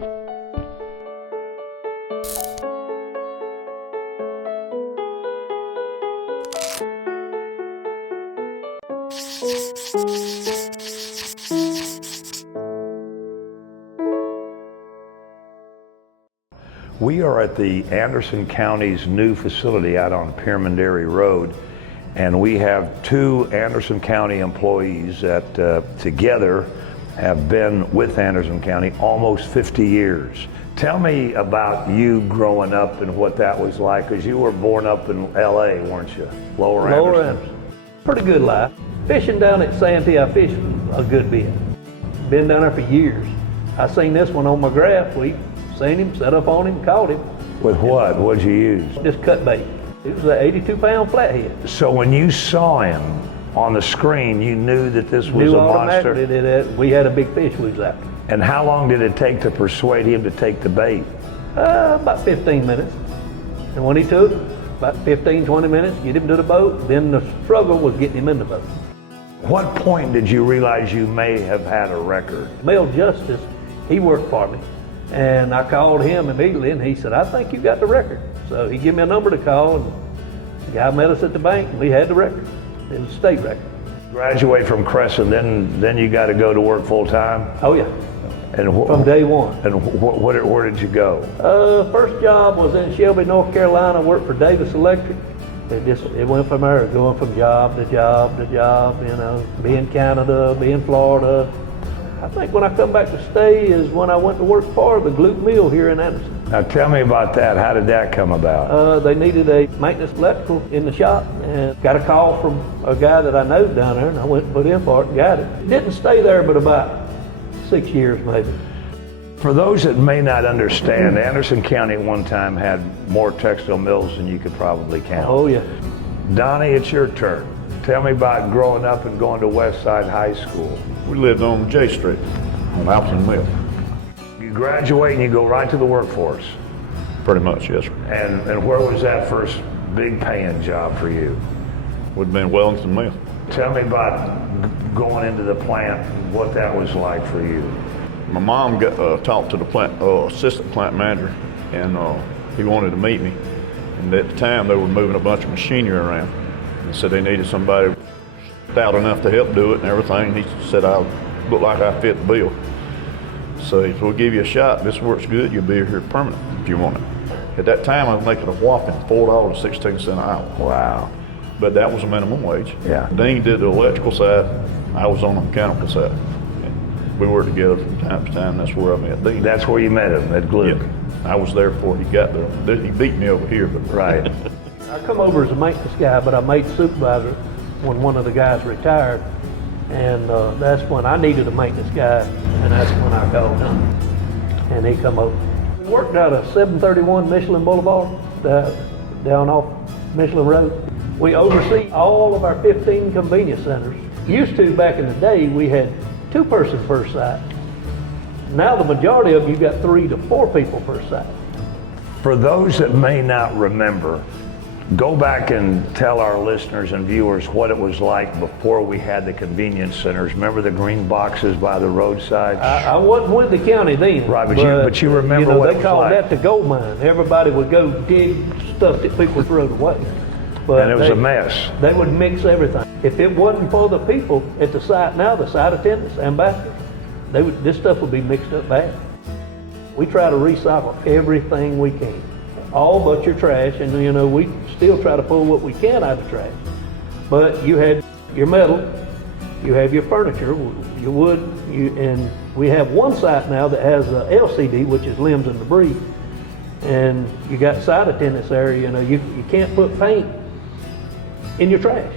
We are at the Anderson County's new facility out on Pyramidary Road, and we have two Anderson County employees that together have been with Anderson County almost 50 years. Tell me about you growing up and what that was like, because you were born up in LA, weren't you? Lower Anderson. Pretty good life. Fishing down at Santee, I fished a good bit. Been down there for years. I seen this one on my graph. We seen him, set up on him, caught him. With what? What'd you use? Just cut bait. It was an 82-pound flathead. So when you saw him on the screen, you knew that this was a monster? We had a big fish we was after. And how long did it take to persuade him to take the bait? About 15 minutes. And when he took, about 15, 20 minutes, get him to the boat. Then the struggle was getting him in the boat. What point did you realize you may have had a record? Mel Justice, he worked for me. And I called him immediately, and he said, I think you got the record. So he gave me a number to call, and the guy met us at the bank, and we had the record. It was a state record. Graduate from Crescent, then you got to go to work full time? Oh yeah, and from day one. And where did you go? First job was in Shelby, North Carolina. Worked for Davis Electric. It went from there, going from job to job to job, you know, be in Canada, be in Florida. I think when I come back to stay is when I went to work for the Glute Mill here in Anderson. Now tell me about that. How did that come about? They needed a maintenance electrical in the shop, and got a call from a guy that I know down there, and I went and put in for it and got it. Didn't stay there but about 6 years maybe. For those that may not understand, Anderson County at one time had more textile mills than you could probably count. Oh yeah. Donnie, it's your turn. Tell me about growing up and going to Westside High School. We lived on J Street, on Alton Mill. You graduate and you go right to the workforce? Pretty much, yes, sir. And where was that first big paying job for you? Would have been Wellington Mill. Tell me about going into the plant, what that was like for you. My mom talked to the assistant plant manager, and he wanted to meet me. And at the time, they were moving a bunch of machinery around. And said they needed somebody stout enough to help do it and everything. He said I looked like I fit the bill. So he said, we'll give you a shot. This works good. You'll be here permanent if you want it. At that time, I was making a whopping $4.16 an hour. Wow. But that was a minimum wage. Yeah. Dean did the electrical side. I was on the mechanical side. And we worked together from time to time. That's where I met Dean. That's where you met him, at Glute? Yeah. I was there before he got there. He beat me over here. But right. I come over as a maintenance guy, but I made supervisor when one of the guys retired. And that's when I needed a maintenance guy, and that's when I called him. And he come over. We worked out of 731 Michelin Boulevard, down off Michelin Road. We oversee all of our 15 convenience centers. Used to, back in the day, we had 2 persons per site. Now the majority of them, you've got 3 to 4 people per site. For those that may not remember, go back and tell our listeners and viewers what it was like before we had the convenience centers. Remember the green boxes by the roadside? I wasn't with the county then. Right, but you remember what it was like. They called that the gold mine. Everybody would go dig stuff that people threw away. But and it was a mess. They would mix everything. If it wasn't for the people at the site now, the site attendants, ambassadors, this stuff would be mixed up bad. We try to recycle everything we can. All but your trash, and you know, we still try to pull what we can out of trash. But you had your metal, you have your furniture, your wood, and we have one site now that has a LCD, which is limbs and debris. And you got site attendants there, you know, you can't put paint in your trash,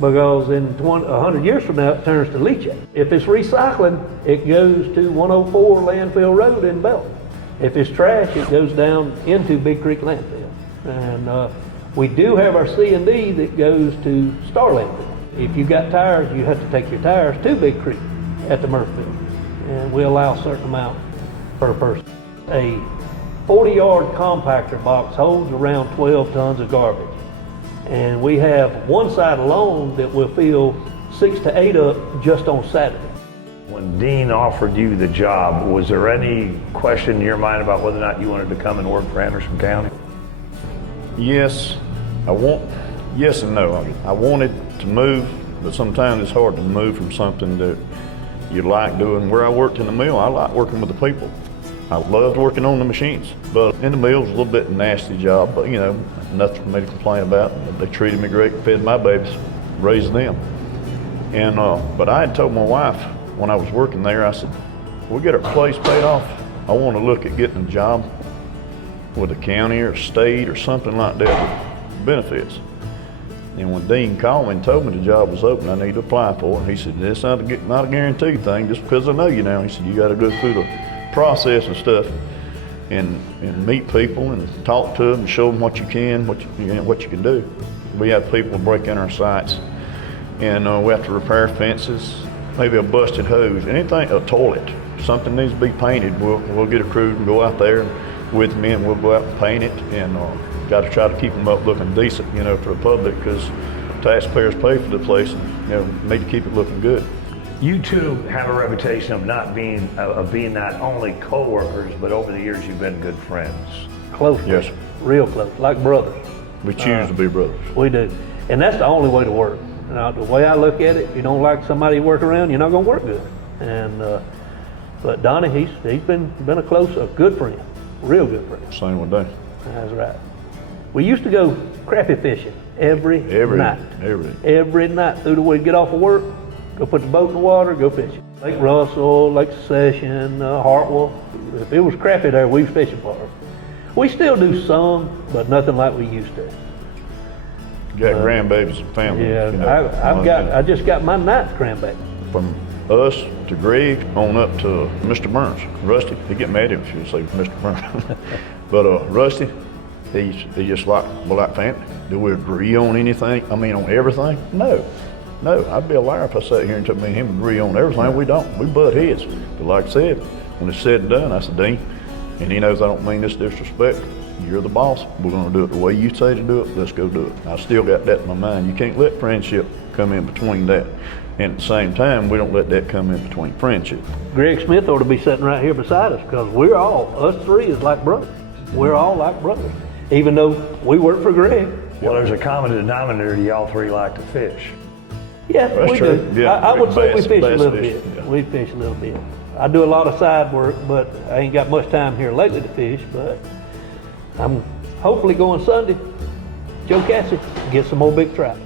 because in 100 years from now it turns to leachate. If it's recycling, it goes to 104 Landfill Road in Belton. If it's trash, it goes down into Big Creek Landfill. And we do have our C&D that goes to Star Landfill. If you've got tires, you have to take your tires to Big Creek at the Murphville. And we allow a certain amount per person. A 40-yard compactor box holds around 12 tons of garbage. And we have one side alone that will fill 6 to 8 up just on Saturday. When Dean offered you the job, was there any question in your mind about whether or not you wanted to come and work for Anderson County? Yes, yes and no. I wanted to move, but sometimes it's hard to move from something that you like doing. Where I worked in the mill, I like working with the people. I loved working on the machines, but in the mill was a little bit of a nasty job, but you know, nothing for me to complain about. They treated me great, fed my babies, raised them. And but I had told my wife when I was working there, I said, we get our place paid off, I want to look at getting a job with a county or a state or something like that with benefits. And when Dean called me and told me the job was open, I need to apply for it. He said, it's not a guaranteed thing just because I know you now. He said, you got to go through the process and stuff and meet people and talk to them and show them what you can, what you can do. We have people break in our sites and we have to repair fences, maybe a busted hose, anything, a toilet, something needs to be painted. We'll get a crew and go out there with me and we'll go out and paint it, and got to try to keep them up looking decent, you know, for the public, because taxpayers pay for the place and, you know, need to keep it looking good. You two have a reputation of being not only co-workers, but over the years you've been good friends. Close. Yes. Real close, like brothers. We choose to be brothers. We do. And that's the only way to work. Now, the way I look at it, if you don't like somebody you work around, you're not going to work good. And but Donnie, he's been a good friend, real good friend. Same with Donnie. That's right. We used to go crappie fishing every night. Every night through the week. Get off of work, go put the boat in the water, go fishing. Lake Russell, Lake Secession, Hartwell. If it was crappie there, we was fishing for it. We still do some, but nothing like we used to. You got grandbabies and family. Yeah, you know, I just got my 9th grandbaby. From us to Greg on up to Mr. Burns. Rusty, he get mad if you say Mr. Burns. But Rusty, he just like family. Do we agree on anything? I mean, on everything? No. I'd be a liar if I sat here and took me and him agree on everything. We don't. We butt heads. But like I said, when it's said and done, I said, Dean, and he knows I don't mean this disrespect. You're the boss. We're going to do it the way you say to do it. Let's go do it. I still got that in my mind. You can't let friendship come in between that. And at the same time, we don't let that come in between friendship. Greg Smith ought to be sitting right here beside us, because us three is like brothers. We're all like brothers, even though we work for Greg. Well, there's a common denominator. Y'all three like to fish. Yeah, that's we true. do. Yeah, I would say we fish a little fishing. bit. Yeah. We fish a little bit. I do a lot of side work, but I ain't got much time here lately to fish, but I'm hopefully going Sunday, Joe Cassie, get some more big trout.